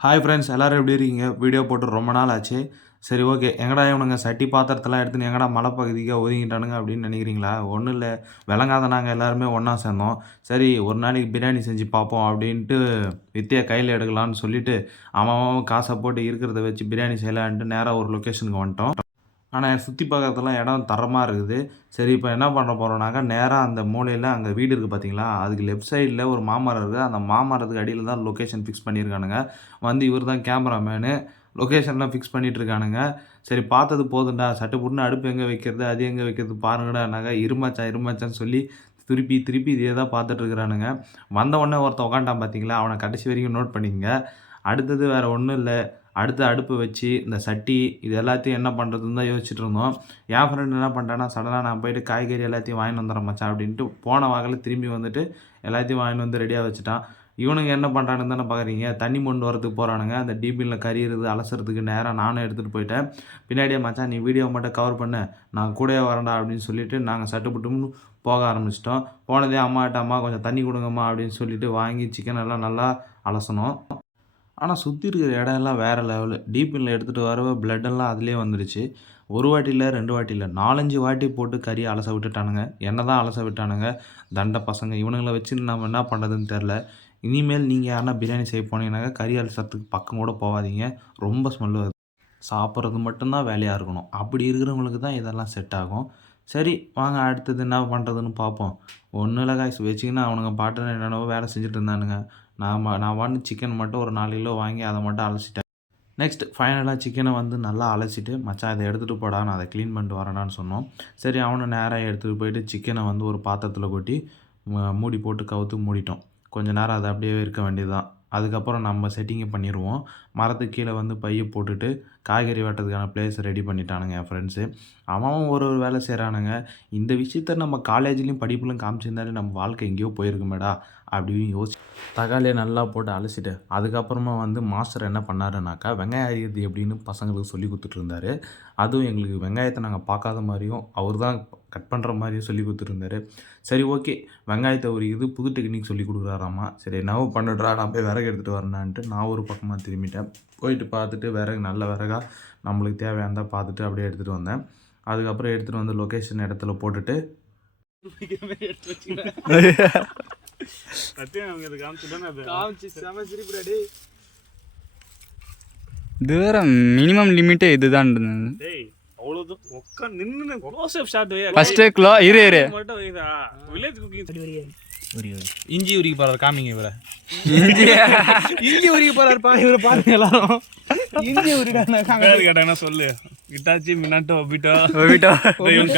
Hi friends, எல்லோரும் எப்படி இருக்கீங்க? வீடியோ போட்டு ரொம்ப நாள் ஆச்சு. சரி, ஓகே. எங்கடா இவனுங்க சட்டி பாத்திரத்தெல்லாம் எடுத்துன்னு எங்கடா மலைப்பகுதிக்கா ஒதுங்கிட்டானுங்க அப்படின்னு நினைக்கிறீங்களா? ஒன்றும் இல்லை, விளங்காத நாங்கள் எல்லாருமே ஒன்றா சேர்ந்தோம். சரி, ஒரு நாளைக்கு பிரியாணி செஞ்சு பார்ப்போம் அப்படின்ட்டு வித்தையை கையில் எடுக்கலான்னு சொல்லிட்டு அவன் அவன் காசை போட்டு இருக்கிறத வச்சு பிரியாணி செய்யலான்ட்டு நேராக ஒரு லொக்கேஷனுக்கு வந்துட்டோம். ஆனால் சுற்றி பார்க்கறதுலாம் இடம் தரமாக இருக்குது. சரி, இப்போ என்ன பண்ண போகிறோம்னாக்கா, நேராக அந்த மூலையில் அங்கே வீடு இருக்குது பார்த்தீங்களா, அதுக்கு லெஃப்ட் சைடில் ஒரு மாமரம் இருக்குது. அந்த மாமரத்துக்கு அடியில் தான் லொக்கேஷன் ஃபிக்ஸ் பண்ணியிருக்கானுங்க. வந்து இவர் தான் கேமராமேனு. லொக்கேஷன்லாம் ஃபிக்ஸ் பண்ணிகிட்ருக்கானுங்க. சரி, பார்த்தது போதும்டா, சட்டுப்புட்டுன்னு அடுப்பு எங்கே வைக்கிறது, அது எங்கே வைக்கிறது பாருங்கடானாக்கா, இருமாச்சான்னு சொல்லி திருப்பி திருப்பி இதே தான் பார்த்துட்ருக்குறானுங்க. வந்த உடனே ஒருத்தன் உட்காந்துட்டான் பார்த்தீங்களா, அவனை கடைசி வரைக்கும் நோட் பண்ணிக்கங்க. அடுத்தது வேறு ஒன்றும் இல்லை, அடுத்து அடுப்பு வச்சு இந்த சட்டி இது எல்லாத்தையும் என்ன பண்ணுறதுன்னு தான் யோசிச்சுட்டு இருந்தோம். என் ஃப்ரெண்ட் என்ன பண்ணிட்டான்னா, சடனாக நான் போயிட்டு காய்கறி எல்லாத்தையும் வாங்கின்னு வந்துடுறேன் மச்சான் அப்படின்ட்டு போன வாக்கில் திரும்பி வந்துட்டு எல்லாத்தையும் வாங்கின்னு வந்து ரெடியாக வச்சுட்டான். இவனுங்க என்ன பண்ணுறானுன்னு தானே பார்க்குறீங்க, தண்ணி மொண்டு வரதுக்கு போகிறானுங்க. அந்த டீபியில் கறியிறது அலசுறதுக்கு நேராக நானும் எடுத்துகிட்டு போயிட்டேன். பின்னாடியே மச்சான் நீ வீடியோ மட்டும் கவர் பண்ணு, நான் கூடவே வரேன்டா அப்படின்னு சொல்லிவிட்டு நாங்கள் சட்டுப்புட்டுன்னு போக ஆரம்பிச்சிட்டோம். போனதே அம்மா கொஞ்சம் தண்ணி கொடுங்கம்மா அப்படின்னு சொல்லிட்டு வாங்கி சிக்கன் எல்லாம் நல்லா அலசணும். ஆனால் சுற்றி இருக்கிற இடம் எல்லாம் வேறு லெவலு. டீப்பில் எடுத்துகிட்டு வரவே பிளட்டெல்லாம் அதிலே வந்துருச்சு. ஒரு வாட்டி இல்லை, 2 வாட்டி இல்லை, 4, 5 வாட்டி போட்டு கறியை அலச விட்டுட்டானுங்க. என்ன தான் அலச விட்டானுங்க தண்டை பசங்க. இவனுங்களை வச்சு நம்ம என்ன பண்ணுறதுன்னு தெரில. இனிமேல் நீங்கள் யாருன்னா பிரியாணி செய்ய போனீங்கன்னாக்கா கறி அலசறதுக்கு பக்கம் கூட போகாதீங்க. ரொம்ப ஸ்மெல்லு வருது. சாப்பிட்றது மட்டும்தான் வேலையாக இருக்கணும். அப்படி இருக்கிறவங்களுக்கு தான் இதெல்லாம் செட் ஆகும். சரி, வாங்க அடுத்தது என்ன பண்ணுறதுன்னு பார்ப்போம். ஒன்றும் இல்லை காய்ஸ், வச்சிங்கன்னா அவனுங்க பாட்டு என்னென்னவோ வேலை செஞ்சுட்டு இருந்தானுங்க. நான் வாங்கின சிக்கன் மட்டும் ஒரு 4 கிலோ வாங்கி அதை மட்டும் அலசிட்டேன். நெக்ஸ்ட் ஃபைனலாக சிக்கனை வந்து நல்லா அலசிட்டு, மச்சான் இதை எடுத்துகிட்டு போடா, நான் அதை க்ளீன் பண்ணிட்டு வரேனான்னு சொன்னோம். சரி, அவனும் நேராக எடுத்துகிட்டு போயிட்டு சிக்கனை வந்து ஒரு பாத்திரத்தில் கொட்டி மூடி போட்டு கவுத்து மூடிட்டோம். கொஞ்சம் நேரம் அது அப்படியே இருக்க வேண்டியது தான். அதுக்கப்புறம் நம்ம செட்டிங்கை பண்ணிடுவோம். மரத்துக்கு கீழே வந்து பையை போட்டுட்டு காய்கறி வெட்டுறதுக்கான பிளேஸ் ரெடி பண்ணிட்டானுங்க என் ஃப்ரெண்ட்ஸு. அவன் ஒரு வேலை செய்கிறானுங்க. இந்த விஷயத்த நம்ம காலேஜ்லேயும் படிப்புலையும் காமிச்சிருந்தாலே நம்ம வாழ்க்கை எங்கேயோ போயிருக்குமேடா அப்படின்னு தக்காளியை நல்லா போட்டு அலசிட்டு அதுக்கப்புறமா வந்து மாஸ்டர் என்ன பண்ணாருனாக்கா, வெங்காயம் அரியுது எப்படின்னு பசங்களுக்கு சொல்லி கொடுத்துட்ருந்தாரு. அதுவும் எங்களுக்கு வெங்காயத்தை நாங்கள் பார்க்காத மாதிரியும் அவர் தான் கட் பண்ணுற மாதிரியும் சொல்லி கொடுத்துருந்தாரு. சரி, ஓகே, வெங்காயத்தை ஒரு புது டெக்னிக் சொல்லி கொடுக்குறாராம்மா. சரி, நவ் பண்ணுறா, நான் போய் விறகு எடுத்துகிட்டு வரேன்னான்ட்டு நான் ஒரு பக்கமாக திரும்பிட்டேன். போயிட்டு பார்த்துட்டு விறகு நல்ல விறகா நம்மளுக்கு தேவையானதாக பார்த்துட்டு அப்படியே எடுத்துகிட்டு வந்தேன். அதுக்கப்புறம் எடுத்துகிட்டு வந்து லொக்கேஷன் இடத்துல போட்டுட்டு இது வேற மினிமம் லிமிட்டே இதுதான். இஞ்சி உரிக்க போறாரு, காமிங்க இவரை. இஞ்சி உரிக்க போறாருப்பா, இவரை பாருங்க எல்லாரும். இஞ்சி உரிக்கான சொல்லு, Itachi Minato Obito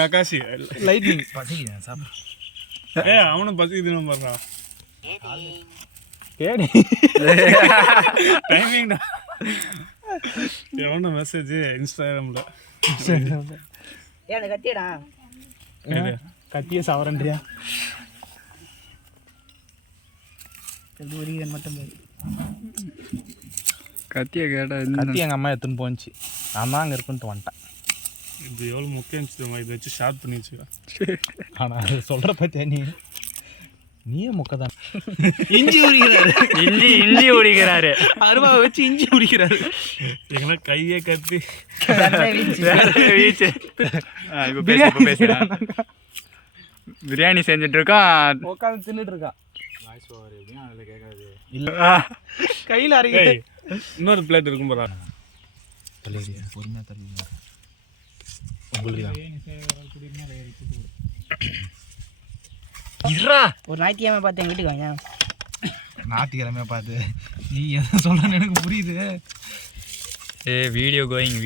Kakashi lightning. அவனும் பசிக்குதுன்னு பாருங்க. டைமிங்டா. எவன மெசேஜ் இன்ஸ்டாகிராம்ல கத்திய சவரன்றியா கத்திய கேட்டா கத்தி எங்கள் அம்மா எடுத்துன்னு போச்சு. நான் தான் அங்கே இருக்குன்ட்டு வந்துட்டேன். இது எவ்வளோ முக்கியம் இருந்துச்சு, இதை வச்சு ஷார்ட் பண்ணி வச்சுக்கோ. ஆனால் அது சொல்கிற பற்றியா நீயே முக்க தான். இஞ்சி உரிக்கிறாரு அருவாவை வச்சு இஞ்சி உரிக்கிறாரு. எங்களை கையே கத்தி பிரியாணி செஞ்சுட்டு இருக்கான், உட்காந்து தின்னுட்டு இருக்கான். அதில் கேட்காது இல்லை, கையில் அரைக்க. இன்னொரு பிளேட் இருக்கும் போறா. பொறுமையாக தள்ளி உங்களுக்கு ஒரு ஞாயிற்றுக்கிழமை பார்த்து எங்கள் வீட்டுக்கு வாங்க. ஞாயிற்றுக்கிழமையாக பார்த்து நீ எதை சொல்கிறேன்னு எனக்கு புரியுது. வீடியோ கோயிங்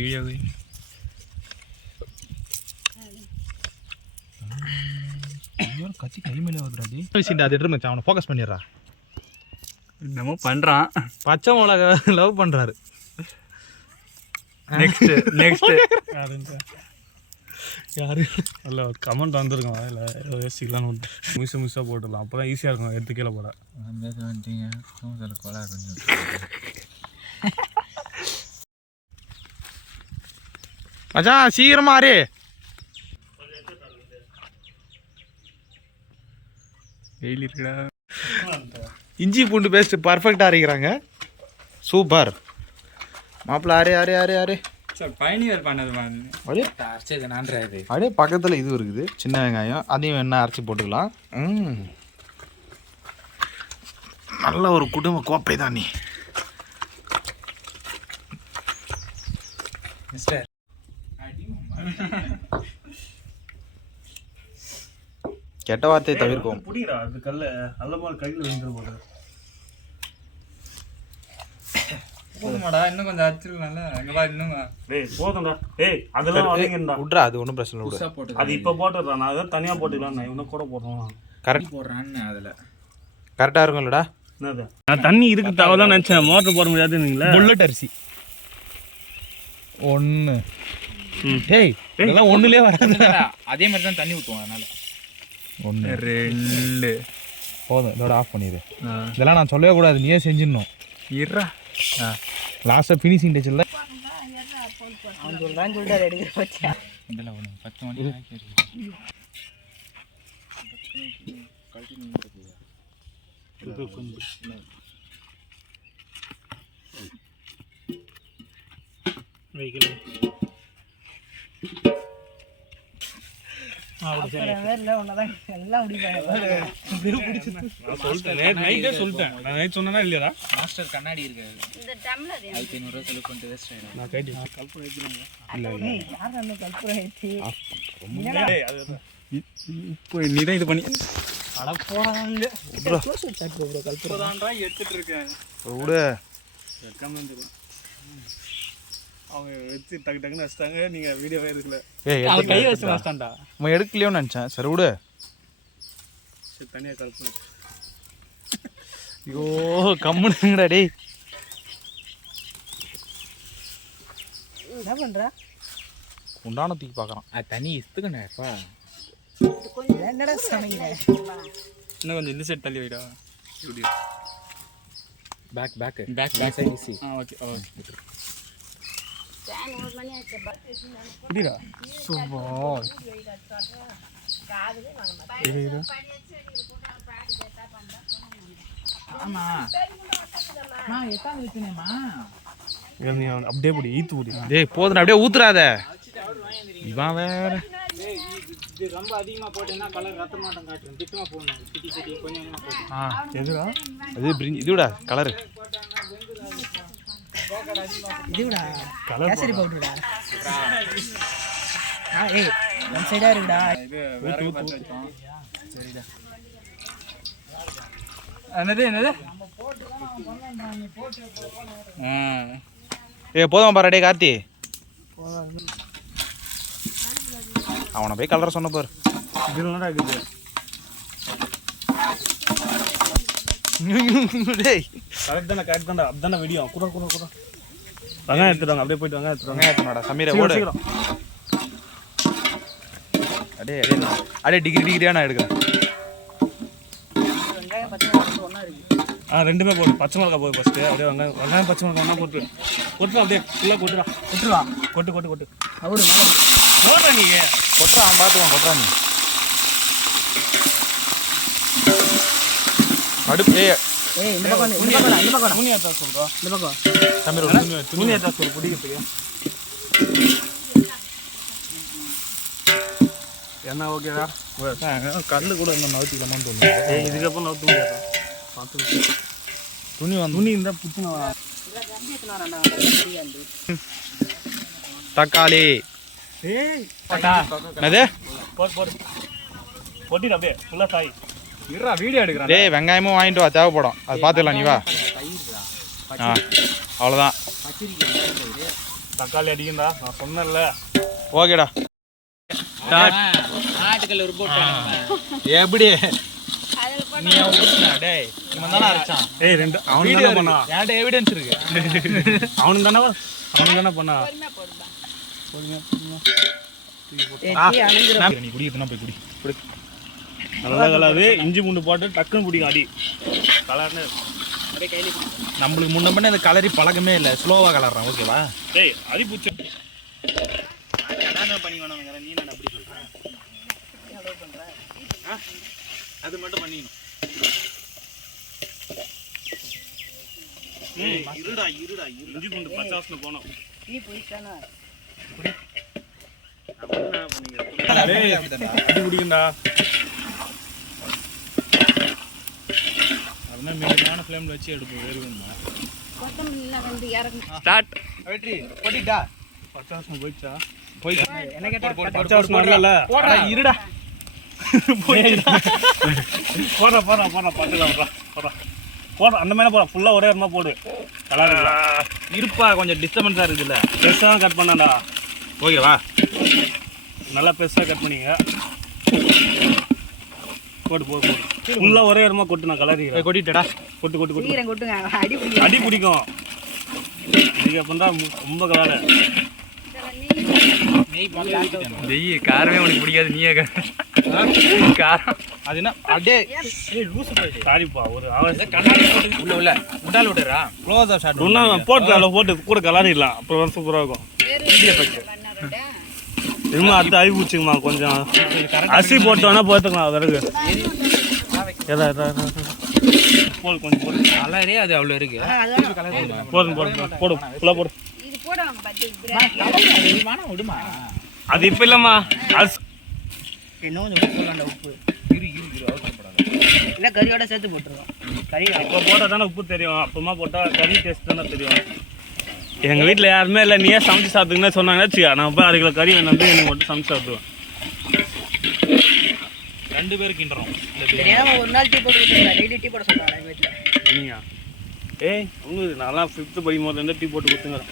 கத்தி கை மேலே வந்துடாது விஷயண்டா. அது எடுத்து மச்சான், அவனை ஃபோக்கஸ் பண்ணிடுறா. என்னமோ பண்ணுறான். பச்சை மிளகா லவ் பண்ணுறாரு. நெக்ஸ்ட் யாரு இல்லை கமெண்ட் வந்துருக்கோம். இல்லை யோசிக்கலான்னு முழுசாக போட்டுடலாம், அப்போ தான் ஈஸியாக இருக்கும் எடுத்து கீழே போட. மச்சான் சீக்கிரமா ஆறு. வெயில் இருக்குடா. இஞ்சி பூண்டு பேஸ்ட் பர்ஃபெக்டாக அரைக்கிறாங்க. சூப்பர் மாப்பிள்ள array array array array sir பயணிகள் பண்ணது அப்படியே அரைச்சது நான்றாது. அப்படியே பக்கத்தில் இது இருக்குது சின்ன வெங்காயம் அதையும் என்ன அரைச்சி போட்டுக்கலாம். நல்ல ஒரு குடும்ப கோப்பை தான் நீ. மிஸ்டர் கெட்ட வார்த்தையை தவிர்க்கும். புடிடா அது கல்ல நல்ல பால் கையில் விழுந்துரு போது. போதுமாடா இன்னும் கொஞ்சம் அரைச்சிருக்கலாம்ல. அங்கே வா இன்னும் டேய் போதும்டா. டேய் அதெல்லாம் வதங்கிடா. விட்றா அது ஒன்றும் பிரச்சனை விடு. புதுசாக போட்டு அது இப்போ போட்டுடுறேன் நான். அதான் தனியாக போட்டுக்கலாம். நான் இன்னும் கூட போடுறோம். கரெக்ட் போடுறான்னு அதில் கரெக்டாக இருக்கும் இல்லடா. என்னது நான் தண்ணி இருக்கு தவதான் நினச்சேன். மோட்டர் போட முடியாதுன்னீங்களா? புல்லட் அரிசி 1 டேய் இதெல்லாம் ஒண்ணுலயே வராது. அதே மாதிரி தான் தண்ணி ஊற்றுவோம். அதனால 1 2 போதும். இதோட ஆஃப் பண்ணிடு. இதெல்லாம் நான் சொல்லவே கூடாது, நீயே செஞ்சிடணும். இருறா. லாஸ்ட்டாக ஃபினிஷிங் டச்சில் அவன் சொல்கிறான்னு சொல்லிட்டு எடுக்கிற வச்சா இதில் ஒன்று 10 மணி ஆக்கி வேறு ஒன்றதான் எல்லாம் முடிப்பாங்க. நான் சொல்லிட்டேன். நைட்டே சொல்லிட்டேன். நான் நைட் சொன்னேன்னா இல்லையாடா? மாஸ்டர் கண்ணாடி இருக்காது. 1500 செலவு பண்ணிட்டு வேஸ்ட் ஆகிடும். நான் கைட்டி கல்பனை வைக்கிறாங்க. யார் அந்த கல்புரம் ஏற்றி இப்போ நீ தான் இது பண்ணி இப்போதான்டா எடுத்துட்டு இருக்கேன். விடு. அவங்க வச்சு டக்கு டக்குன்னு வச்சிட்டாங்க. நீங்கள் வீடியோவே இருக்குல்ல. கை வச்சு வச்சிட்டான்டா. நம்ம எடுக்கலையோன்னு நினச்சேன். சரி விடு. சரி தனியாக கல்பனை. ஐயோ கம்முனுங்கடா டேய். என்ன பண்ணுறா? உண்டான தூக்கி பார்க்குறான். அது தண்ணி இஸ்துக்கண்ணாப்பா. என்னடா சமைக்கிறேன்? இன்னும் கொஞ்சம் இந்த சைடு தள்ளி வைடா. இப்படி பேக் சைடு ஈஸி. ஓகே இப்படிடா. அப்படியே பிடி ஈத்து பிடி. டேய் போதும் அப்படியே ஊத்துறாத. இவன் வேற ரொம்ப அதிகமாக போட்டேன்னா கலர் ரத்த மாட்டம் காட்டுறேன். திட்டமாக போடணும். சிட்டி கொஞ்சம் கொஞ்சமாக போடணும். எதுடா அது பிரிஞ்சு இதுடா கலரு. இதுடா கேசரி பவுடர்டா. ஏய் ஒன் சைடாக இருக்குடா. இது விறகு பற்ற வச்சோம். சரிடா. என்னது போதும் பாரு டே கார்த்தி. அவனை போய் கலர சொன்ன பாரு. இதுலடா இருக்குது. டேய் கரெக்ட் தான்டா. அப்படிதானே வெடியும். கூட வெங்காயம் எடுத்துட்டாங்க. அப்படியே போயிட்டு வெங்காயம் எடுத்துட்டாங்க. வெங்காயத்தனோட சமீரை ஓடு. அடே டிகிரியா நான் எடுக்கிறேன். வெங்காயம் பச்சை மிளகாய் ஒன்றா இருக்குது. ரெண்டுமே போடு. பச்சை மிளகா போடு ஃபஸ்ட்டு. அப்படியே வெங்காயம் பச்சை மிளகா ஒன்றா போட்டு அப்படியே ஃபுல்லாக கொட்டுருவா. கொட்டு அவரு நோட்டா நீ கொட்டுறான் அவன் பார்த்துவான். கொட்டுறான் நீ அடுப்பு. ஏய் இந்த பக்கம் இந்த பக்கம் துணி ஏற்றா சொல்கிறோம். இந்த பக்கம் சமீர் துணி ஏற்றா சொல்லு பிடிக்கிறதுக்கு. என்ன ஓகேடா? கல்லு கூட இன்னும் நவுத்திக்கலாமான்னு தோணுது. இதுக்கப்புறம் நவுத்து முடியாதா? பார்த்து துணி இருந்தால் புத்துனா தக்காளி. என்னது போட்டு கொட்டிடு அப்படியே ஃபுல்லாக சாய். இருடா வீடியோ எடுக்கிறான். டேய் வெங்காயமும் வாங்கிட்டு வா, தேவைப்படும். அது பார்த்துக்கலாம். நீ வா. அவ்வளோதான். தக்காளி அடிக்கண்டா. நான் சொன்னேன்ல. ஓகேடா. ஆட்டுக்கல்ல ஒரு போட்டு எப்படி நீ டேய் இவன் தானே அரைச்சான். ரெண்டு அவனுக்கு தானே பண்ணா. என்கிட்ட எவிடன்ஸ் இருக்கு. அவனுக்கு தானே பண்ணா. நீ குடிக்கிறதுனா போய் குடி. நல்லா கலரு. இஞ்சி பூண்டு போட்டு டக்குன்னு பிடிக்கும் அடி. கலர்னு நம்மளுக்கு முன்ன பண்ண இந்த கலரி பழக்கமே இல்லை. ஸ்லோவாக கலர்றான். ஓகேவா? டேய் அடி பூச்சி பண்ணி வேணும். நீ நான் அப்படி சொல்கிறேன். அது மட்டும் பண்ணிக்கணும். இருடா இஞ்சி பூண்டு பச்சை வாசனை போனோம். நீ போயிட்டானா அடி குடிக்கண்டா. அப்படின்னா மீடியமான ஃப்ளேமில் வச்சு எடுப்போம். வேறுமா கொத்தமல்லி வந்து இறங்க ஸ்டார்ட் வெற்றி போட்டிட்டா பச்சை வாசனை போயிடுச்சா? என்ன கேட்டா பச்சை வாசனை இல்லைல்ல? போடா இருடா போடுறா பார்த்துக்கலாம். போடுற அந்த மாதிரி போடுற ஃபுல்லாக ஒரே இடமா போடு. கலர் இருப்பா கொஞ்சம் டிஸ்டர்பன்ஸாக இருக்குல்ல. பெருசாக கட் பண்ணாண்டா. ஓகேவா நல்லா பெருசாக கட் பண்ணிங்க. போடு ஃபுல்லாக ஒரே இடமா கொட்டு. நான் கலரிக்கிறேன். கொட்டிட்டடா. கொட்டு சீக்கிரம் கொட்டுங்க அடி பிடிக்கும். இதுக்கப்புறம் தான் ரொம்ப கலரு. நெய் காரமே உனக்கு பிடிக்காது. நீயே காரம் அது என்ன அப்படியே சாரிப்பா ஒரு கண்ணாடி போட்டு உள்ள முட்டால் விட்டுறா க்ளோஸ் ஆஃப் ஷாட் இன்னும் போட்டு அதில் போட்டு கூட கலரிடலாம். அப்புறம் சூப்பராக இருக்கும். இன்னும் அடுத்து அவி பூச்சிங்கம்மா கொஞ்சம் அரிசி போட்டு வேணா போத்துக்கலாம். விறகு போடு கொஞ்சம் போடு. கலரே அது அவ்வளோ இருக்கு. போதும் ஃபுல்லாக போடு. இது போடுவாங்க பத்தி விடுமா அது இப்போ இல்லைம்மா. அரிசி இன்னும் கொஞ்சம் உப்பு போடலாம்டா. உப்பு இல்லை கறியோட சேர்த்து போட்டுருவோம். கறி இப்போ போட்டால் தானே உப்பு தெரியும். அப்புறமா போட்டால் கறி டேஸ்ட் தானே தெரியும். எங்கள் வீட்டில் யாருமே இல்லை. நீயே சமைச்சு சாப்பிட்டுங்கன்னு சொன்னாங்கன்னா வச்சுக்கா, நான் போய் 1/2 கிலோ கறி வேணும் வந்து எனக்கு மட்டும் சமைச்சு சாப்பிடுவேன். 2 பேருக்கு கிண்டுறோம். தெரியாம ஒரு நாள் டீ போட்டு கொடுத்துருந்தா. டெய்லி டீ போட சொல்லுவாங்க எங்கள் வீட்டில். நீங்க உங்களுக்கு நல்லா 5th படிக்கும் போது டீ போட்டு கொடுத்துங்கிறேன்.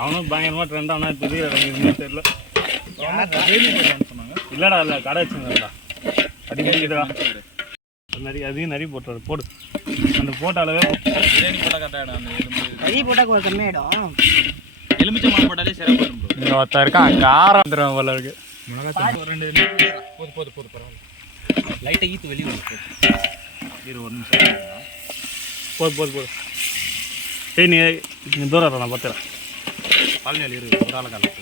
அவனும் பயங்கரமாக ட்ரெண்ட் ஆனால் தெரியல. தெரியல இல்லைடா இல்லை கடை வச்சுருந்தா அடி முடிக்கிறா. அதையும் நிறைய போட்டுறாரு. போடு அந்த போட்டாலவே பிரியாணி போட்டால் கரெக்டாகிடும். அந்த கறி போட்டால் கொஞ்சம் கம்மியாயிடும். எலுமிச்சை மரம் போட்டாலே சிறப்பாக இருக்கும். இங்கே ஒருத்தர் இருக்கான் காரம் வந்துடும் போல இருக்கு. போது பரவாயில்ல. லைட்டாக ஈத்து வெளியே வரும். ஒரு நிமிஷம் போடு. நீ தூரம் நான் பார்த்துறேன். பழனியில் இருக்கு ஒரு ஆள் காலம்.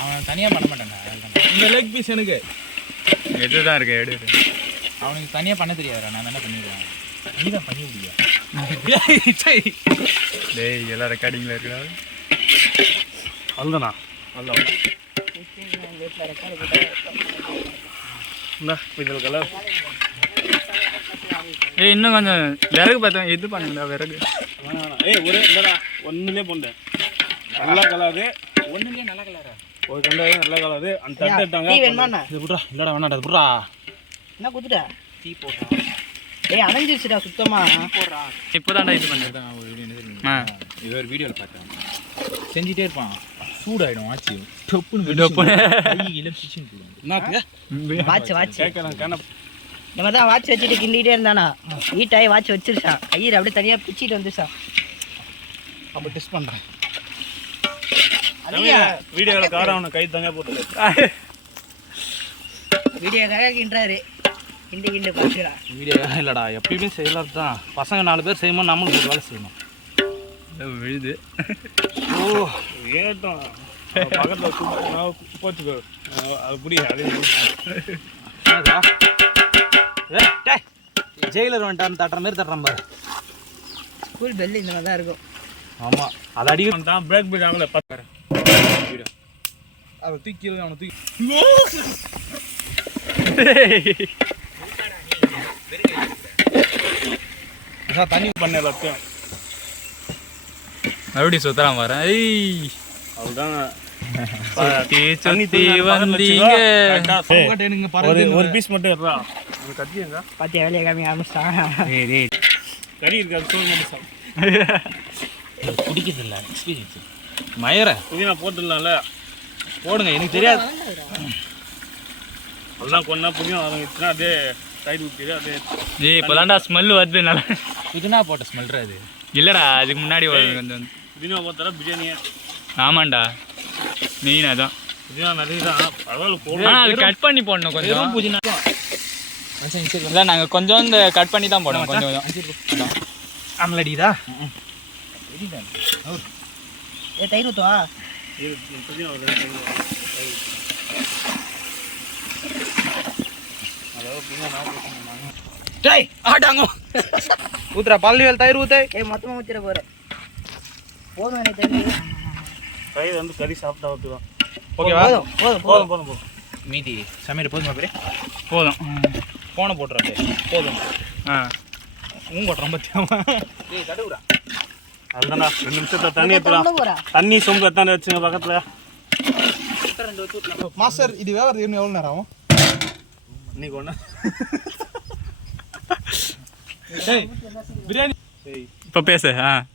அவன் தனியாக பண்ண மாட்டாங்க. இந்த லெக் பீஸ் எனக்கு எது தான் இருக்கு எடு. அவனுக்கு தனியாக பண்ண தெரியாதுடா. நான் தானே பண்ணிடுவேன். நீ தான் பண்ணி முடியா? டேய் எல்லாம் ரெக்கார்டிங்கில் இருக்கிறா. அவ்வளோதானா? அவ்வளோ இதில் கலர். இன்னும் கொஞ்சம் விறகு பார்த்தேன். இது பண்ணுங்கடா விறகு. ஒரே இல்லைடா ஒன்றுலேயே போண்டேன். நல்ல கலரு. ஒன்றுலேயே நல்ல கலரா? ஒரு கண்டாயம் நல்ல கலரு. அந்த தட்டு எடுத்தாங்க. டீ வேணுமாண்ணா? இது புட்றா. இல்லைடா வேணாடா. அது புட்றா. என்ன குத்துட்டா? டீ போடுறா. அணைஞ்சிருச்சுடா சுத்தமா. போடுறா. இப்போதான்டா இது பண்ணேன். இது ஒரு வீடியோவில் பார்த்தேன். செஞ்சுட்டே இருப்பான். சூடாயிடும் ஆச்சு. வாட்ச் கேட்கலாம். நம்ம தான் வாட்ச் வச்சுட்டு கிண்டிகிட்டே இருந்தானா. ஹீட்டாகி வாட்ச் வச்சிருச்சான். ஐயர் அப்படியே தனியாக பிச்சிட்டு வந்துச்சான். அப்போ டெஸ்ட் பண்ணுறேன். வீடியோவில் காரம் அவனை கை தனியாக போட்டு வீடியோக்காக கிண்டுறாரு. கிண்டு பார்த்துடா. வீடியோ இல்லைடா. எப்பயுமே செய்யலாம் தான். பசங்க 4 பேர் செய்யும்போது நம்மளுக்கு ஒரு வேலை செய்யணும். விழுது. ஓ ஏட்டம் பக்கத்தில் போச்சுக்கோ. அது புரியாது. ஜெயிலர் வந்துட்டான்னு தட்டுற மாதிரி தட்டுறான் பாரு. ஸ்கூல் பெல் இந்த மாதிரி தான் இருக்கும். ஆமாம் அது அடிக்க தான் பிரேக் பீட் ஆகல. பார்த்து அதை தூக்கி அவனை தூக்கி தண்ணி பண்ண எல்லாத்தையும் மறுபடியும் சுத்தலாம் வரேன். அதுதான் ஒரு பீஸ் மட்டும் இருக்கா. அந்த கத்தி எங்க பார்த்தியா வேலையை காமி ஆரம்பிச்சிட்டான். கறி இருக்காது. சோறு மட்டும் பிடிக்கிறது இல்லை. எக்ஸ்பீரியன்ஸ் மயர புதினா போட்டுடலாம்ல. போடுங்க. எனக்கு தெரியாது. அதெல்லாம் கொண்டா புதினா ஆரம்பிச்சுன்னா அதே சைடு ஊற்றிடு. அதே இப்போதான்டா ஸ்மெல் வருது. நல்லா புதினா போட்ட ஸ்மெல் அது இல்லைடா. அதுக்கு முன்னாடி கொஞ்சம் புதினா போட்டால் பிரியாணியே. ஆமாண்டா மெயின் அதான். புதினா நிறைய தான். பரவாயில்ல போடலாம். அது கட் பண்ணி போடணும். கொஞ்சம் புதினா இல்லை. நாங்கள் கொஞ்சம் இந்த கட் பண்ணி தான் போடுவோம். கொஞ்சம் அமலடிதா. தயிர் ஊற்றுவா. புதினா டேய் ஆட்டாங்க ஊத்துறா பல்லிவேல் தயிர் ஊத்து. ஏய் மொத்தமா ஊத்திட போற. போதும் எனக்கு தெரிஞ்சு. தயிர் வந்து கறி சாப்பிட்டா ஊற்றுதான். ஓகேவா? போதும் போதும் போதும் போதும் போதும். மீதி சமையல் போதுமா பேரு? போதும். போன போட்டுறாரு. போதும். உங்க ரொம்ப தேவை. டேய் தடுவுடா. அதுதான்டா 2 நிமிஷத்துல தண்ணி ஊற்றலாம். உள்ள போறா. தண்ணி சொம்பு எத்தானே வச்சுங்க பக்கத்தில். மாஸ்டர் இது வேகிறது இன்னும் எவ்வளோ நேரம் ஆகும்? இன்னைக்கு ஒன்று டேய் பிரியாணி. இப்போ பேசு.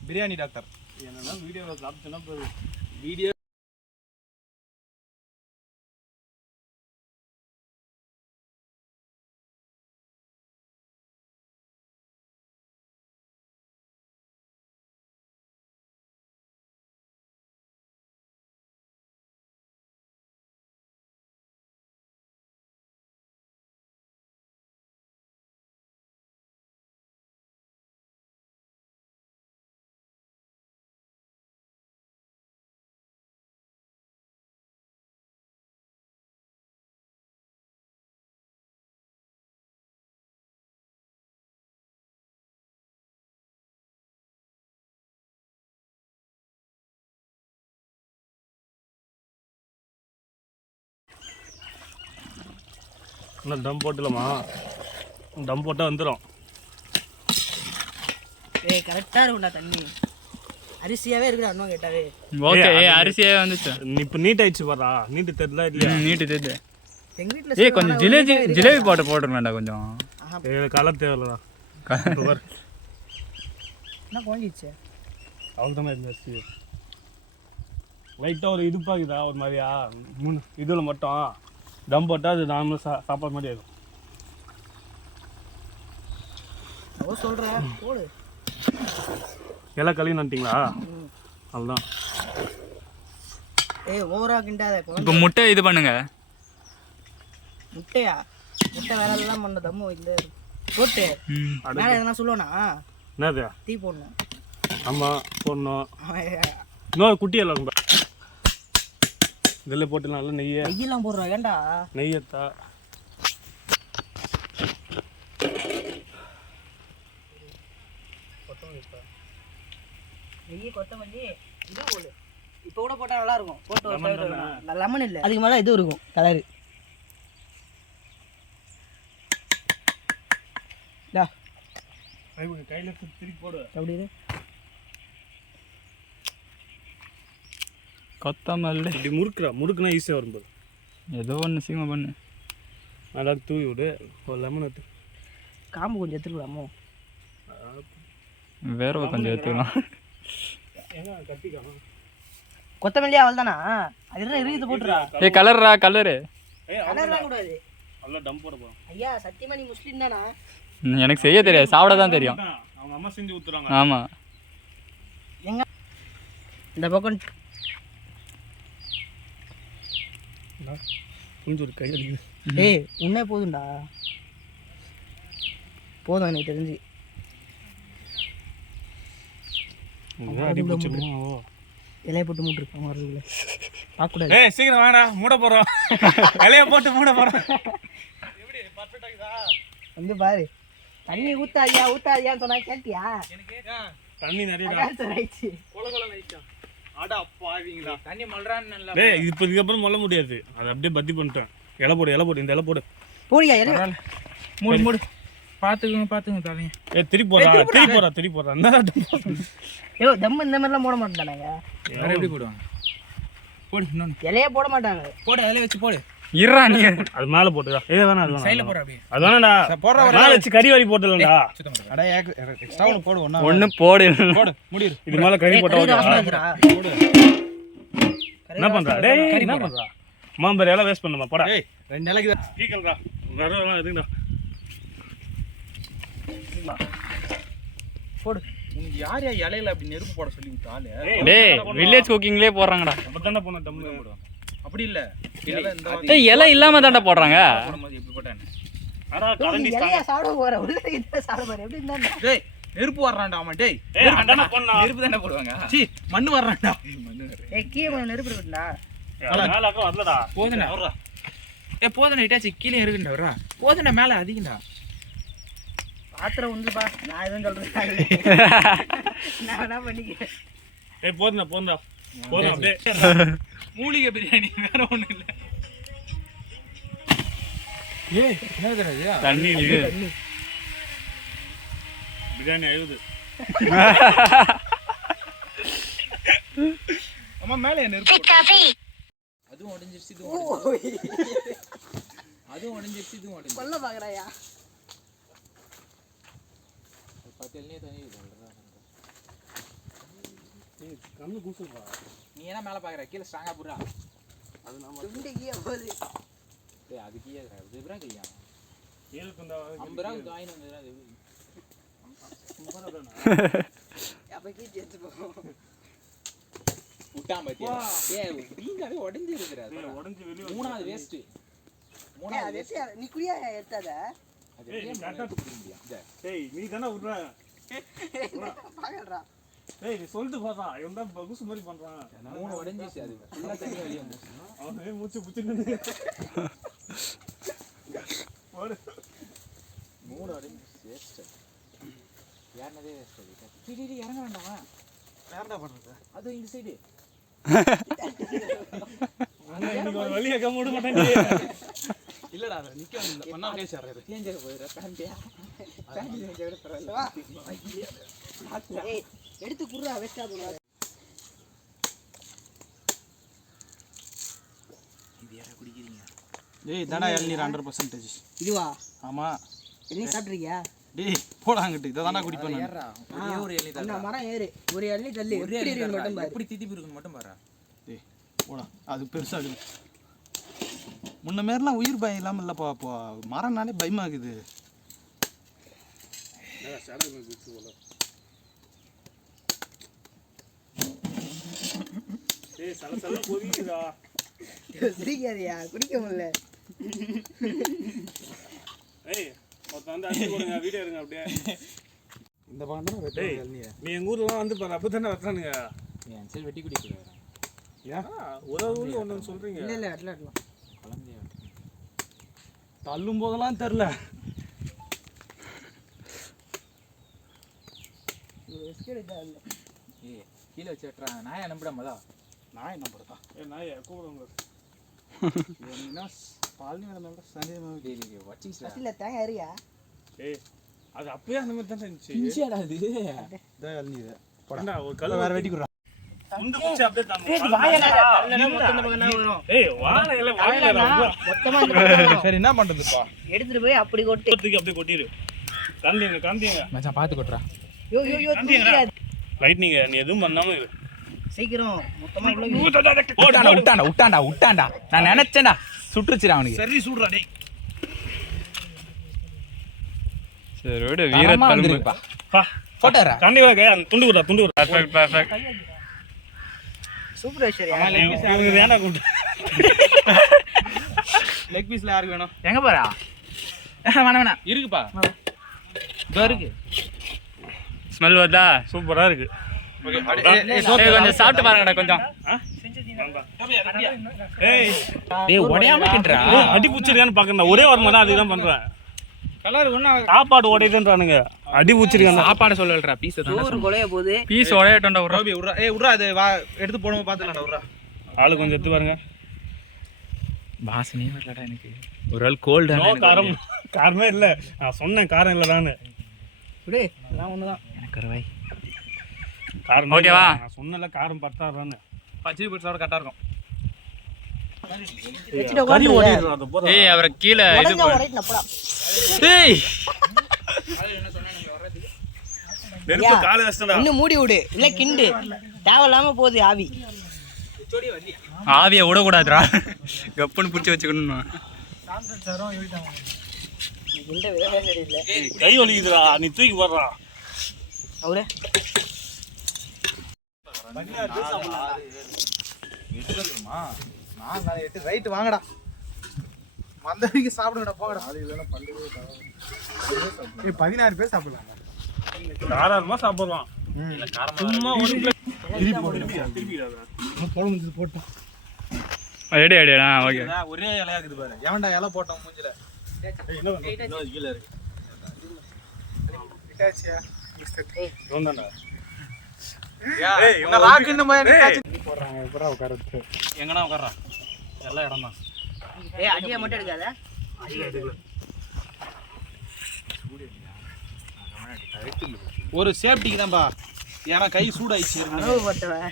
பிரியாணி டாக்டர் என்னன்னா வீடியோவில் சாப்பிட்டோன்னா வீடியோ இன்னும் டம் போட்டுலாமா? டம் போட்டால் வந்துடும். ஏய் கரெக்டா இருக்கும்டா தண்ணி. அரிசியாவே இருக்குடா அண்ணா கேட்டாவே. ஓகே அரிசியே வந்துச்சு. இப்போ நீட் ஆயிடுச்சு பாரா. நீட்டு தெரியல இல்லையா? நீட்டு தெரியுது. எங்க வீட்ல கொஞ்சம் ஜிலேபி போட்டு போட்டுருங்கடா கொஞ்சம். கலர் தேவையில்லடா. என்ன குழஞ்சிச்சு? அவ்வளோ தானே இருந்துச்சு. லைட்டாக ஒரு இடுப்பாக்குதா ஒரு மாதிரியா 3 இதில் மட்டும் தம் போட்டால் அது நார்மலாக சாப்பாடு மாதிரி ஆகும். அவ சொல்றேன் போடு. எல்லாம் கழுவி நட்டிங்களா? அதுதான். ஏய் ஓவரா கிண்டாத. இப்போ முட்டை இது பண்ணுங்க. முட்டையா? முட்டை வேற எல்லாம் பண்ண தம்மு இல்ல. போட்டு வேற எதனா சொல்லுவனா? என்னது? தீ போடணும். ஆமாம் போடணும். இன்னொரு குட்டி எல்லாம் இதில் போட்டு நல்லா நெய்யெல்லாம் போடுறோம். ஏண்டா நெய்யத்தா நெய் கொத்தமல்லி இது போடு. இப்போ கூட போட்டா நல்லா இருக்கும். போட்டு லெமன் இல்லை அதுக்கு மேலே இது இருக்கும் கலரு. கையில் திருப்பி போடு. அப்படி கொத்தமல்லி இப்படி முறுக்குனா ஈஸியாக வரும்போது ஏதோ ஒன்று சீக்கிரம் பண்ணு. நல்லா தூவி விடு. ஒரு லெமன் எடுத்து காம்பு கொஞ்சம் எடுத்துக்கலாமோ? வேற கொஞ்சம் எடுத்துக்கலாம். ஏன்னா கட்டிக்கலாம். கொத்தமல்லி அவள் தானா? அது என்ன இருக்குது போட்டுறா. கலர்ரா கலரு. கலர்லாம் கூடாது. நல்லா டம் போட போகிறோம். ஐயா சத்தியமா நீ முஸ்லீம் தானா? எனக்கு செய்ய தெரியாது, சாப்பிட தான் தெரியும். அவங்க அம்மா செஞ்சு ஊற்றுறாங்க. ஆமாம். எங்க இந்த பக்கம் கொஞ்சம் ஒரு கை அடிக்குது. ஏய் உன்னே போதும்டா. போதும் எனக்கு தெரிஞ்சு. இலையை போட்டு மூட்டுருக்கோம் வரதுக்குள்ள பார்க்கக்கூடாது. ஏய் சீக்கிரம் வாடா மூட போகிறோம். இலையை போட்டு மூட போகிறோம். எப்படி பர்ஃபெக்டாக இருக்குதா? வந்து பாரு. தண்ணி ஊத்தாதியான்னு சொன்னா கேட்டியா? தண்ணி நிறைய ஆயிடுச்சு. அடா பாவீங்களா தண்ணி மல்றான்னு இல்ல. டேய் இப்போ இதுக்கப்புறம் மொல்ல முடியாது. அதை அப்படியே பத்தி பண்ணிட்டேன். இலை போடு இந்த இலை போடு. போடியா இலை மூடு பாத்துக்குங்க தலைங்க. திருப்பி போடுறா என்ன? ஐயோ தம்மு இந்த மாதிரிலாம் போட மாட்டாங்க. வேற எப்படி போடுவாங்க? போடு இன்னொன்று இலையே போட மாட்டாங்க. போடு இலையை வச்சு போடு. இருறா நீ அது மேலே போட்டுடா. ஏதோ வேணா அது சைடில் போடுற அப்படியே. அது வேணாடா. போடுற மேலே வச்சு கறி வாரி போட்டுடலாம்டா. அட எக்ஸ்ட்ரா ஒன்று போடு. ஒன்று போடு முடியும். இது மேலே கறி போட்டா என்ன பண்ணுறா? டேய் என்ன பண்ணுறா? மாம்பர் எல்லாம் வேஸ்ட் பண்ணுமா? போடா. 2 இலைக்கு டீக்கல்டா. வரலாம் எதுங்கடா போடு. உனக்கு யார் இலையில அப்படி நெருப்பு போட சொல்லி விட்டாலே? டேய் வில்லேஜ் குக்கிங்லேயே போடுறாங்கடா. அப்பதானே போன டம்மு போடுவாங்க. அப்படி இல்லை இலை இல்லாம தாண்டா போடுறாங்க. எப்படி போட்டானே? அடா கரண்டி இலையா சாப்பிட போற உள்ள இத சாப்பிட போற எப்படி இருந்தா? டேய் நெருப்பு வர்றான்டா அவன். டேய் அண்டனா பண்ணா நெருப்பு தானே போடுவாங்க. சீ மண்ணு வர்றான்டா. ஏய் கீழ நெருப்பு இருக்குடா. மேல அக்கா வரலடா. போதுனே. போதுண்ணா இட்டாச்சு கீழே இருக்குண்டா வரா போதுண்ணா மேலே அதிகண்டா பாத்திரம் உண்டுப்பா நான் எதுவும் சொல்றேன் நான் என்ன பண்ணிக்கிறேன் ஏய் போதுண்ணா போதும் அப்படியே மூலிகை பிரியாணி வேற ஒன்றும் இல்லை ஏய் என்ன தண்ணி பிரியாணி அழுகுது அம்மா மேலே என்ன இருக்கு அதுவும் உடஞ்சிருச்சு இதுவும் உடஞ்சிருச்சு கொல்ல பாக்குறாயா கண்ணு கூசுப்பா நீ என்ன மேலே பார்க்குற கீழே ஸ்ட்ராங்காக போடுறா அது நம்ம துண்டிக்கியா போகுது அது கீழே இதுபுறா கையா ஏழுக்குண்டா 50 ரூபா காயின் வந்து அப்ப கீச்சு எடுத்துப்போம் விட்டான் பாத்தியா நீங்காவே உடஞ்சி இருக்கிறாரு உடஞ்சி வெளியே மூணாவது வேஸ்ட் நீ குடியா எடுத்தாத ஏய் நீ தானே விட்ற பாக்கறா ஏய் நீ சொல்லிட்டு பார்த்தா இவன் தான் பகுசு மாதிரி பண்றான் மூணு உடஞ்சிச்சு அது ஃபுல்லாக தண்ணி வெளியே வந்துச்சு அவனே மூச்சு பிடிச்சிட்டு மூணு உடஞ்சிச்சு வேஸ்ட் யாருனதே வேஸ்ட் அது இறங்க வேண்டாமா வேறடா பண்றது அது இந்த சைடு இன்னைக்கு ஒரு வழியை கம் விட மாட்டேன் இல்லடா நிக்க வந்து பண்ணா அப்படியே சேர்றாரு சேஞ்சாக போயிடுற பேண்டியா பேண்டி சேஞ்சை விட பரவாயில்ல ஏய் எடுத்து குடுறா வேஸ்டா போறாத இது யாரா குடிக்கிறீங்க டேய் தடா இளநீர் 100%. இதுவா ஆமா நீ சாப்பிட்றியா டேய் போடாங்கட்டு இதை தானே குடிப்பேன் நான். ஏறா ஒரே ஒரு எலி அந்த மரம் ஏறு ஒரு எள்ளி தள்ளி ஒரே எப்படி இருக்குன்னு மட்டும் பாரு எப்படி திதிப்பு இருக்குன்னு மட்டும் பாரு டேய் போடா அது பெருசா இருக்கு முன்ன மாரிலாம் உயிர் பயம் இல்லாமல் இல்லைப்பா இப்போ மரம்னாலே பயமாகுது ஏய் சல சல போதிக்குதா சிரிக்காதியா குடிக்க முடியல ஏய் ஒருத்தன் வந்து அடிச்சு போடுங்க வீடியோ எடுங்க அப்படியே இந்த பக்கம் தானே டேய் நீ எங்க ஊர்லாம் வந்து பாரு அப்போ தானே வெட்டுறானுங்க என் சரி வெட்டி குடிக்கிறாரு ஏன் ஒரு ஊர்ல ஒன்று சொல்றீங்க இல்ல இல்ல அட்லாம் குழந்தைய தள்ளும் போதெல்லாம் தெரில ஏய் கீழே வச்சு வெட்டுறாங்க நாயை நம்பிடாமதா நான் என்ன படுதா ஏ நாயே கூப்பிடுங்க என்ன பாலினி வேலை மேலே சந்தேகமாக டேய் வச்சிங்களா இல்ல தேங்காய் ஏறியா ஏய் அது அப்பயே அந்த மாதிரி தான் இருந்துச்சு இஞ்சியாடா அது இதான் இளநீர் போடா ஒரு கல் வேற வெட்டி கொடுறா துண்டு குச்சி அப்படியே தாங்க வரும் ஏய் வாழை இல்ல வாழை ரொம்ப மொத்தமா இந்த பக்கம் வரும். சரி என்ன பண்ணுறதுப்பா எடுத்துட்டு போய் அப்படி கொட்டு தூக்கி அப்படியே கொட்டிரு காந்திங்க மச்சான் பார்த்து கொட்டுறா யோ யோ யோ தூக்கிடாத. ரைட்னிங்க நீ எதுவும் பண்ணாம இரு சீக்கிரம் மொத்தமா இவ்வளவு விட்டான்டா நான் நினைச்சேன்டா சுட்டுச்சுடா அவனுக்கு சரி சூடுறா டேய் சரி விடு வீரத் தழும்பு பா போட்டறா காந்தி வாங்க அந்த துண்டு குடுறா பெர்ஃபெக்ட் சூப்பர் ஐஸ்வர்யா இவங்க வேணா கூட்டு லெக் பீஸில் யாருக்கு வேணும் எங்க போறா வேணாம் இருக்குப்பா இதோ இருக்கு ஸ்மெல் வருதா சூப்பரா இருக்கு கொஞ்சம் சாப்பிட்டு பாருங்கடா கொஞ்சம் ஏய் டேய் உடையாம தின்றா அடி பூச்சிருக்கான்னு பாக்கறேன் ஒரே ஒரு மணி அதுதான் பண்றேன் கலர் ஒன்றா சாப்பாடு உடையுதுன்றானுங்க அடி பூச்சிருக்கான் சாப்பாடு சொல்லலடா பீஸ் சோறு கொலைய போகுது பீஸ் உடையட்டோம்டா ஒரு ரோபி விட்றா விட்றா அது வா எடுத்து போடும்போது பார்த்துக்கலாம்டா விட்றா ஆளு கொஞ்சம் எடுத்து பாருங்க வாசனையே வரலடா எனக்கு ஒரு ஆள் கோல்டு நோ காரமே இல்ல நான் சொன்னேன் காரம் இல்லடான்னு விடு எல்லாம் ஒண்ணுதான் எனக்கு ஒரு வாய் காரம் ஓகேவா? நான் சொன்னல காரம் பத்தாறான்னு பச்சை பிடிச்சோட கரெக்டாக இருக்கும் வச்சுட்டு கறி உட்காந்து ஓடிடுறா அது போதும் ஏய் அவரை கீழே இது உடஞ்சா உடைட்டு நப்படா டேய் நெருப்பு கால வச்சடா இன்னும் மூடி விடு இல்ல கிண்டு தேவையில்லாம போகுது ஆவி ஆவியை விடக்கூடாதுடா கப்புன்னு பிடிச்சி வச்சுக்கணும் கிண்ட விதமே சரியில்லை கை வலிக்குதுடா நீ தூக்கி போடுறா அவரே நான் 8 ரைட்டு வாங்கடா வந்த வரைக்கும் சாப்பிடுங்கடா போங்கடா அது இதெல்லாம் பல்லு 16 பேர் சாப்பிடலாம் தாராளமா சாப்பிடுறான் சும்மா ஒரு பிளேட் திருப்பி போட்டோம் போட முடிஞ்சது போட்டோம் ரெடி ரெடிடா ஓகே. ஒரே இலையா இருக்குது பாரு. எவன்டா இலை போட்டோம் மூஞ்சில? கீழே இருக்கு. இட்டாச்சியா ரோந்தாண்டா என்ன ராக்குன்னு மாதிரி போடுறாங்க எப்பரா உட்காரத்து எங்கடா உட்கார்றா? எல்லா இடம் தான். ஏய் அடியா மட்டும் எடுக்காத. ஒரு சேஃப்டிக்கு தான்பா. ஏன்னா கை சூடாயிடுச்சு. அனுபவப்பட்டவன்.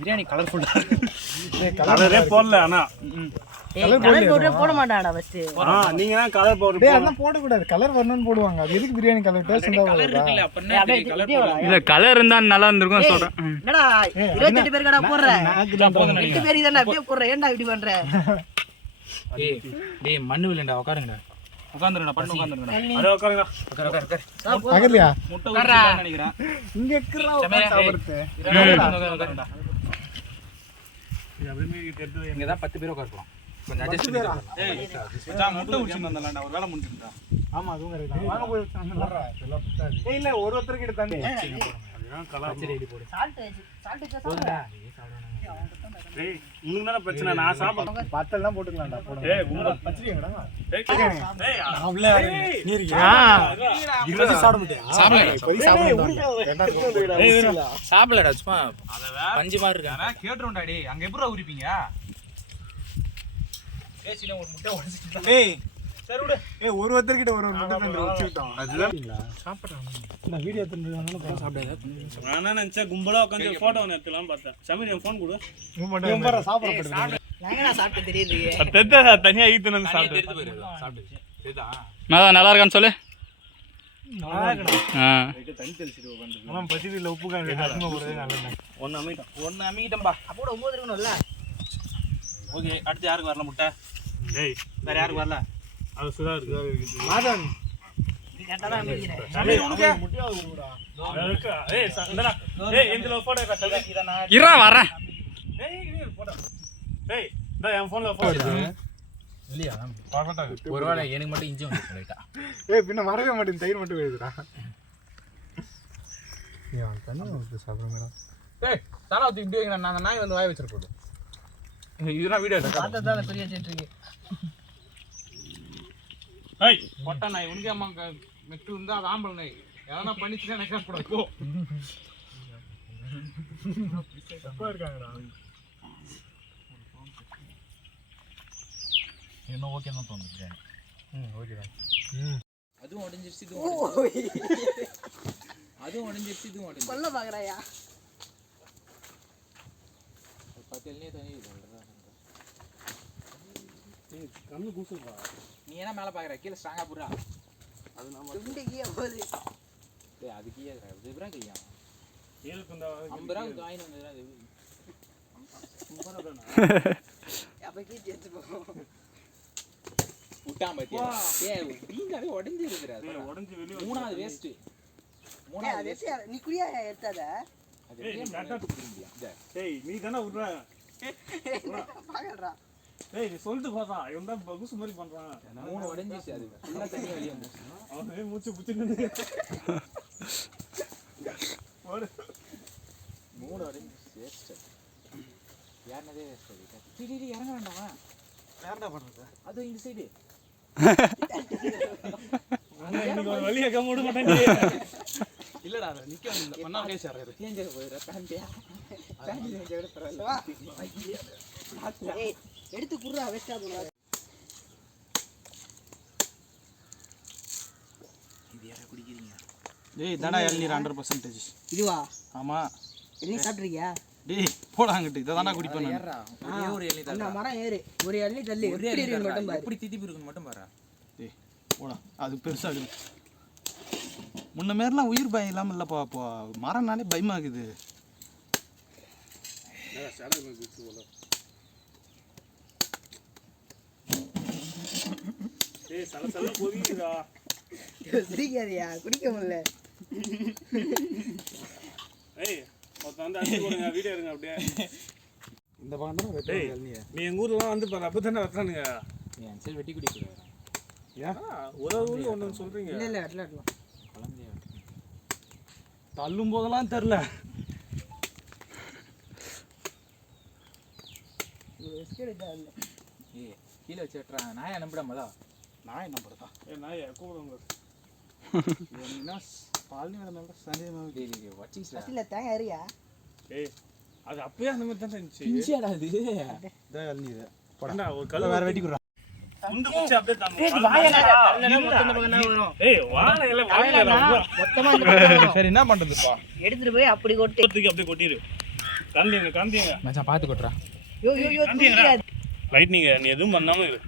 பிரியாணி கலர்ஃபுல்லா கலரே போடல ஆனா கலர் பவுடரே போட மாட்டாடா ஃபர்ஸ்ட். நீங்க தான் கலர் பவுடர் அதெல்லாம் போடக்கூடாது. கலர் வரணும்னு போடுவாங்க. அது எதுக்கு பிரியாணி கலர் டேஸ்ட் இல்ல கலர் இருந்தா நல்லா இருந்திருக்கும் சொல்றேன். என்னடா 28 பேர் கடா போடுற? 8 பேர் தானே அப்படியே போடுற. ஏன்டா இப்படி பண்ற? டேய் மண்ணு வில்லண்டா உட்காருங்கடா. உட்கார்ந்துருடா பண்ணு உட்கார்ந்துருடா. அட உட்காருங்க பக்கத்துலயா முட்டை ஊத்திட்டான்னு நினைக்கிறேன். இங்க இருக்குறா சாப்பிடுறது. உட்காருடா. இது அப்படியே மீறி தெரிது இங்க தான் 10 பேர் உட்காரலாம். கொஞ்சம் அட்ஜஸ்ட் பண்ணிக்கலாம். ஏய் மச்சான் முட்டை ஊத்திட்டு வந்தலடா. ஒரு வேளை முடிஞ்சிருந்தா. ஆமா அதுவும் கரெக்ட். வாங்க போய் வந்துறா. எல்லாம் பத்தாது. ஏய் இல்ல ஒருத்தர் கிட்ட தண்ணி. அதுதான் கலர் போடு. சால்ட் சாப்பிடுடா. ஏய் உங்களுக்கு தான பிரச்சனை நான் சாப்பிடுறேன் பத்தெல்லாம் போட்டுக்கலாம்டா. போடுங்க. ஏய் கும்பல பச்சடிங்கடா. ஏய் அவளே நீ இருக்கியா? இது சாப்பிட முடியாது. சாப்பிடல. போய் சாப்பிடுடா. சாப்பிடலடா சும்மா பஞ்சு மாதிரி இருக்கானே. கேட்றோம்டா டேய். அங்க எப்பறா உரிப்பீங்க? பேசினா ஒரு முட்டை உடைச்சிட்டா. ஏய் சரி விடு. ஏய் ஒருத்தர் கிட்ட ஒரு முட்டை தந்து வச்சு விட்டோம். அதுதான் சாப்பிடுறாங்க. நான் வீடியோ எடுத்துறதுனால போய் சாப்பிடாத. நான் நினைச்சேன் கும்பலா உட்கார்ந்து போட்டோ எடுத்துலாம் பார்த்தேன். சமீர் என் ஃபோன் கொடு. இவன் பாரு சாப்பிடுறது. நாங்கடா சாப்பிட்டு தெரியுது. தெத்த தனியா ஈத்து வந்து சாப்பிட்டு நான் நல்லா இருக்கான்னு சொல்லு. தண்ணி தெளிச்சிட்டு உட்கார்ந்து அவன் பசியில உப்பு காரம் அதிகமா போடுறது நல்லது. ஒன்னு அமிக்கிட்டம்பா. அப்போ 9 இருக்கணும்ல. ஓகே அடுத்து யாருக்கு வரல முட்டை? டேய் வேற யாருக்கு வரல? அது சுதா இருக்கு மாதன் நீ கேட்டா தான் அமைக்கிறேன். சமீர் உனக்கு முட்டையாவது கொடுடா. ஏய் இந்தடா ஏய் என்கிட்ட போட்டோ எடுக்க சமீர் இத நான் இருடா வரேன். ஏய் போட்டோ ஏய் டேய் என் ஃபோன்ல போட்டோ இல்லையா? ஒருவேளை எனக்கு மட்டும் இஞ்சி வந்து ரைட்டா. ஏய் பின்ன வரவே மாட்டேன். தயிர் மட்டும் வேணுடா. ஏன் தண்ணி ஊத்தி சாப்பிடுங்கடா. ஏய் தானா ஊத்தி இப்படி வைங்க. நான் அந்த நாய் வந்து வாய் வச்சிர போகுது. இதுனா வீடியோ எடுக்க. பார்த்தா தான் பெரிய வச்சிட்டு இருக்கு. ஏய் பொட்டா நாய் உனக்கே அம்மா மெட்டு இருந்தா அது ஆம்பளை நாய். எதனா பண்ணிச்சுன்னா எனக்கு கூட போ. தப்பா இருக்காங்கடா. என்ன ஓகே தான் தோணுது. ஓகேடா. அதுவும் உடைஞ்சிருச்சு இதுவும். அதுவும் உடைஞ்சிருச்சு இதுவும் உடைஞ்சிருச்சு. கொல்ல பாக்குறாயா? பத்தல்னே தண்ணி சொல்றா. கண்ணு கூசுறா நீ என்ன மேல பாக்குற? கீழ ஸ்ட்ராங்கா புறா. அது நம்ம துண்டிக்கியே போகுது. டேய் அது கீழ இது பிரா கையா. ஏலுக்கு இந்த 50 ரூபாய் காயின் வந்ததுடா இது. அப்ப கீச்சு எடுத்து போ. விட்டான் பாத்தியா? ஏய் வீங்காவே உடைஞ்சு இருக்குடா. உடைஞ்சு வெளிய மூணாவது வேஸ்ட். ஏய் அது எஸ்யா நீ குடியா எடுத்தாத. அது ஏன் கரெக்ட்டா குடிங்க. ஏய் நீ தான விடுற பாக்கறடா. ஏய் நீ சொல்லிட்டு போடா. இவன் தான் பகுஸ் மாதிரி பண்றான். மூணு உடைஞ்சிச்சு அது. ஃபுல்லா தண்ணி வெளிய வந்துச்சு. அவனே மூச்சு புடிச்சிட்டு ஒரு மூணு உடைஞ்சிச்சு வேஸ்ட். யாரனதே வேஸ்ட் அது. டிடி இறங்க வேண்டாமா? யாரடா பண்றது? அது இந்த சைடு. இன்னைக்கு ஒரு வழியா கம் விட மாட்டேன். இல்லடா அது நிக்க வந்து பண்ணா அப்படியே சேராது. சேஞ்ச போயிரா பேண்டியா. பேண்டி சேஞ்ச விட பரவாயில்ல. ஏய் எடுத்து குடுறா வேஸ்டா போடா. இது யாரா குடிக்கிறீங்க? டேய் தாடா இளநீர் 100%. இதுவா? ஆமா. நீ சாப்பிட்றியா? டேய் போடாங்கட்டு இத தானா குடிப்பேன் நான். ஒரே ஒரு எலி அந்த மரம் ஏறு. ஒரு எண்ணி தள்ளி. எப்படி இருக்கு மட்டும் பாரு. எப்படி திதிப்பு இருக்குன்னு மட்டும் பாரு. டேய் போடா. அது பெருசா இருக்கு. முன்ன மேர்லாம் உயிர் பயம் இல்லாம இல்லப்பா. அப்போ மரம்னாலே பயமா இருக்குது. ஏய் சலசல கொதிக்குதா. சிரிக்காதயா குடிக்க முடியல. ஏய் மொத்தம் வந்து அடிச்சு போடுங்க வீடியோ எடுங்க அப்படியே. இந்த பக்கம் தான் வெட்ட இளநீர். நீ எங்க ஊர்லாம் வந்து பாரு அப்பதானே வெட்டானுங்க. ஏன் சரி வெட்டி குடிக்குறாங்க. ஏன் ஒரு ஊர்ல ஒன்னு சொல்றீங்க. இல்ல இல்ல வெட்டலாம். குழந்தைய தள்ளும் போதெல்லாம் தெரியல. ஏய் கீழே வச்சு வெட்டுறான் நாயா நம்பிடாமலா நாய் நம்பர் தான் ஏ நாயே கூப்பிடுங்க என்ன பால் நடந்தாலும் சந்தேகமாக டேய் வச்சிஸ் பசியில் தேங்காய் இருக்கியா ஏய் அது அப்பயே அந்த மாதிரி தான் இருந்துச்சு பிஞ்சியாடா இது இதான் இளநீர் போடா ஒரு கல் வேற வெட்டி கொடுறா குண்டு குச்சி அப்படியே தம் வரும் ஏய் வாழை இல்ல வாழை மொத்தமா இந்த பக்கம் வரும். சரி என்ன பண்றதுப்பா எடுத்துட்டு போய் அப்படி கொட்டு அப்படியே கொட்டிரு காந்திங்க மச்சான் பார்த்து கொட்டுறா யோ யோ யோ தூக்கிடாத. லைட்னிங்க நீ எதுவும் பண்ணாம இரு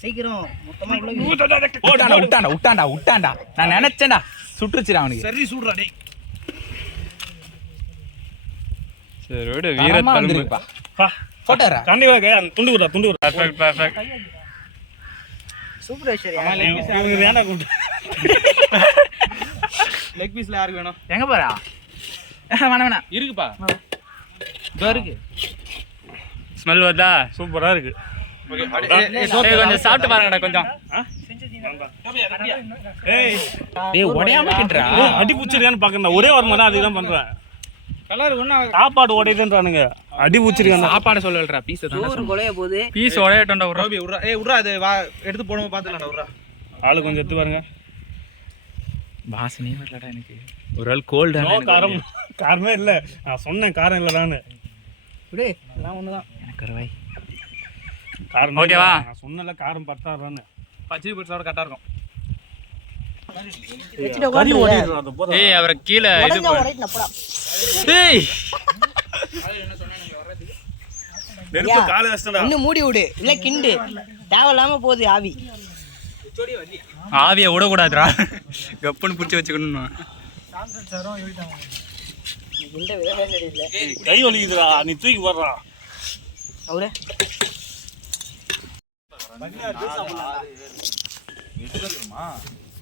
சீக்கிரம் மொத்தமா உள்ள விட்டான்டா நான் நினைச்சேன்டா சுற்றுச்சுடா அவனுக்கு சரி சூடுறா டேய் சரி விடு வீரத்தழும்பு பா போட்டாரா கண்டிப்பா கை துண்டு விடுறா பெர்ஃபெக்ட் சூப்பர் ஐஸ்வர்யா இவங்க ஏன்டா கூப்பிட்டு லெக் பீஸ்ல யாருக்கு வேணும் எங்க போறா வேணாம் இருக்குப்பா இதோ இருக்கு ஸ்மெல் வருதா சூப்பரா இருக்கு கொஞ்சம் சாப்பிட்டு பாருங்கடா கொஞ்சம் ஏய் டேய் உடையாம கிட்டறா அடி பூச்சிருக்கான்னு பாக்கறேன் ஒரே ஒரு மாதிரி அதுதான் பண்றேன் கலர் ஒண்ணா சாப்பாடு உடையுதுன்றானுங்க அடி பூச்சிருக்காங்க சாப்பாடு சொல்லலடா பீஸ் சோறு கொலைய போகுது பீஸ் உடையட்டோம்டா ஒரு ரோபி விட்றா விட்றா அது வா எடுத்து போடும்போது பார்த்துக்கலாம்டா விட்றா ஆளு கொஞ்சம் எடுத்து பாருங்க வாசனையே வரலடா எனக்கு ஒரு ஆள் கோல்டா நோ காரமே இல்ல நான் சொன்னேன் காரம் இல்லடான்னு விடு எல்லாம் ஒண்ணுதான் எனக்கு ஒரு வை காரம் ஓகேவா? நான் சொன்னல காரம் பத்தாறான்னு பச்சை பிடிச்சோட கரெக்டா இருக்கும் வச்சுட்டு கறி உட்காந்து ஓடிடுறா அது போதும் ஏய் அவரை கீழே இது உடஞ்சா உடைட்டு நப்படா டேய் நெருப்பு காலை வச்சடா இன்னும் மூடி விடு இல்ல கிண்டு தேவையில்லாம போகுது ஆவி ஆவியை விடக்கூடாதுடா கப்புன்னு பிடிச்சி வச்சுக்கணும் கிண்ட வேலை சரியில்லை கை வலிக்குதுடா நீ தூக்கி போடுறா அவரே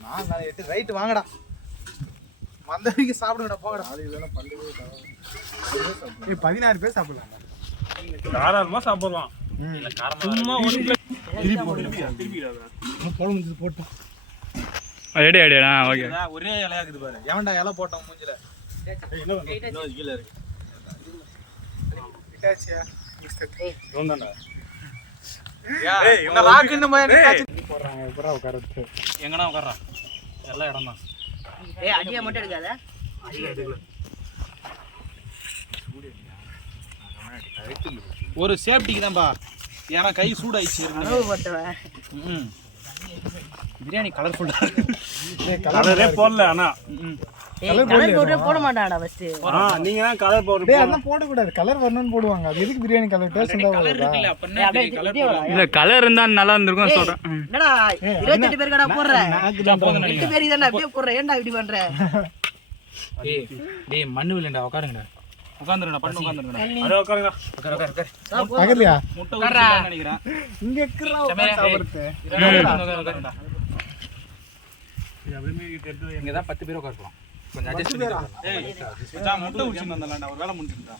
நான் எட்டு ரைட்டு வாங்கடா வந்த வரைக்கும் சாப்பிடுங்கடா போகடா 16 பேர் சாப்பிடலாம் தாராளமா சாப்பிடுவான் சும்மா ஒரு குழம்பு முடிஞ்சது போட்டோம் ரெடி ரெடிடா ஓகே ஒரே இலையா இருக்குது பாரு எவன்டா இலை போட்டோம் மூஞ்சில கீழே இருக்கு இட்டாச்சியா எங்கடா உட்கார்றா எல்லா இடம் தான் ஏய் அடியா மட்டும் எடுக்காத ஒரு சேஃப்டிக்கு தான்ப்பா ஏன்னா கை சூடாயிடுச்சு அனுபவப்பட்டவன் பிரியாணி கலர்ஃபுல்லா கலரே போடல ஆனா கலர் பவுடரே போட மாட்டான்டா ஃபர்ஸ்ட் நீங்க தான் கலர் பவுடர் டேய் அதெல்லாம் போட கூடாது கலர் வரணும்னு போடுவாங்க அது எதுக்கு பிரியாணி கலர் டேஸ்ட் இருந்தா இல்ல கலர் இருந்தா நல்லா இருந்திருக்கும் சொல்றேன் என்னடா 28 பேர் கடா போடுற 8 பேர் இதான்டா அப்படியே போடுற ஏன்டா இப்படி பண்ற டேய் டேய் மண்ணு வில்லடா உட்காருங்கடா உட்கார்ந்துடா பண்ணு உட்கார்ந்துடா அதே உட்காருங்க பக்கத்துலயா முட்டை ஊத்திட்டான்னு நினைக்கிறேன் இங்க இருக்கறா சாப்பிடுறது உட்காருங்கடா இது அப்படியே எடுத்து இங்க தான் 10 பேர் உட்காரலாம் கொஞ்சம் அட்ஜஸ்ட் பண்ணி முட்டை உடிச்சு வந்தலாம்டா ஒரு வேலை முடிஞ்சுடா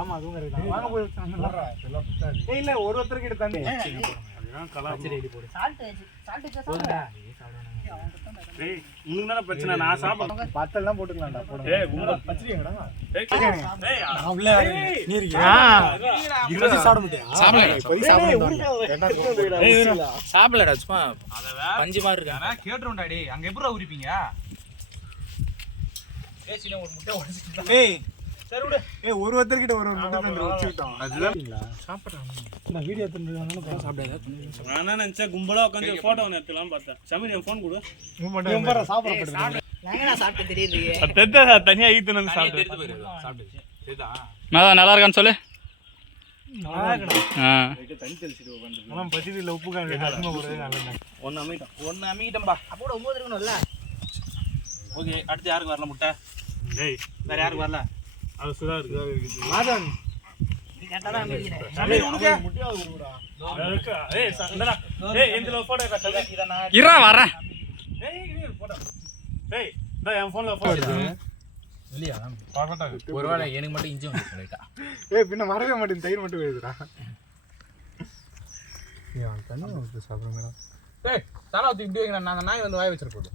ஆமா அதுவும் கரெக்ட் வாங்க போய் சாப்பிடலாம் ஏய் இல்ல ஒருத்தர் கிட்ட தானே அதுதான் கலர் ரெடி போடு சால்ட் சாப்பிடுடா ஏய் உங்களுக்கு தான பிரச்சனை நான் சாப்பிடுறேன் பத்தெல்லாம் போட்டுக்கலாம்டா போடுங்க ஏய் கும்பா பச்சடிங்கடா ஏய் அவளே நீ இருக்கியா இங்க சாப்பிட மாட்டியா போய் சாப்பிடுடா சாப்பிடலடா சும்மா பஞ்சு மாதிரி இருக்கா ஆனா கேட்றோம்டா டேய் அங்க எப்பறா உரிப்பீங்க பேசில ஒரு முட்டை உடைச்சிட்டு ஏய் சரி விடு ஏய் ஒருத்தர் கிட்ட ஒரு முட்டை தந்து வச்சு விட்டோம் அதுதான் சாப்பிடுறாங்க நான் வீடியோ எடுத்துட்டு கூட சாப்பிடாத நான் நினைச்சேன் கும்பலா உட்காந்து போட்டோ எடுத்துலாம் பார்த்தேன் சமீர் என் ஃபோன் கொடு இவன் பாரு சாப்பிடுறது நாங்க சாப்பிட்டு தெரியுது தெத்த தனியா ஈத்துனு சாப்பிட்டு நல்லா இருக்கான்னு சொல்லு தண்ணி தெளிச்சிட்டு உட்காந்து அவன் பசிதில உப்பு காரணம் போடுறது நல்லது ஒன்னு அமைட்டான் ஒன்னு அமிட்டம்பா அப்போ 9 இருக்கணும்ல ஓகே அடுத்து யாருக்கு வரல முட்டை டேய் வேற யாருக்கு வரல அது சுதா இருக்கு மாதன் நீ கேட்டா தான் அமைக்கிறேன் சமீர் உனக்கு முட்டையாவது கொடுடா ஏய் சந்தனா ஏய் இந்த போட்டோ எடுடா சமீர் இத நான் இருடா வரேன் ஏய் இது போட்டோ ஏய் இந்த என் ஃபோன்ல போட்டோ இல்லையா ஒருவேளை எனக்கு மட்டும் இஞ்சி வந்து லைட்டா ஏய் பின்ன வரவே மாட்டேன் தயிர் மட்டும் வேதுடா ஏய் அவன் தண்ணி வந்து சாப்பிடுற மேடம் ஏய் தலை ஊத்தி இப்படி வைங்க நான் நாய் வந்து வாய் வச்சிர போகுது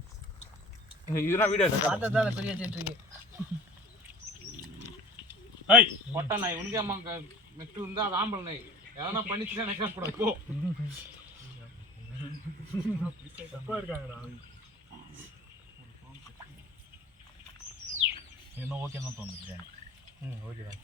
இதுனா வீடியோ பார்த்தா தான் பெரிய செட் இருக்கு ஏய் பொட்டை நாய் உனக்கு அம்மா மெட்டு இருந்தா அது ஆம்பளை நாய் எதனா பண்ணிச்சுன்னா எனக்கு கூடாது போ. தப்பா இருக்காங்கடா. என்ன ஓகே தான் தோணுது. ஓகேடா.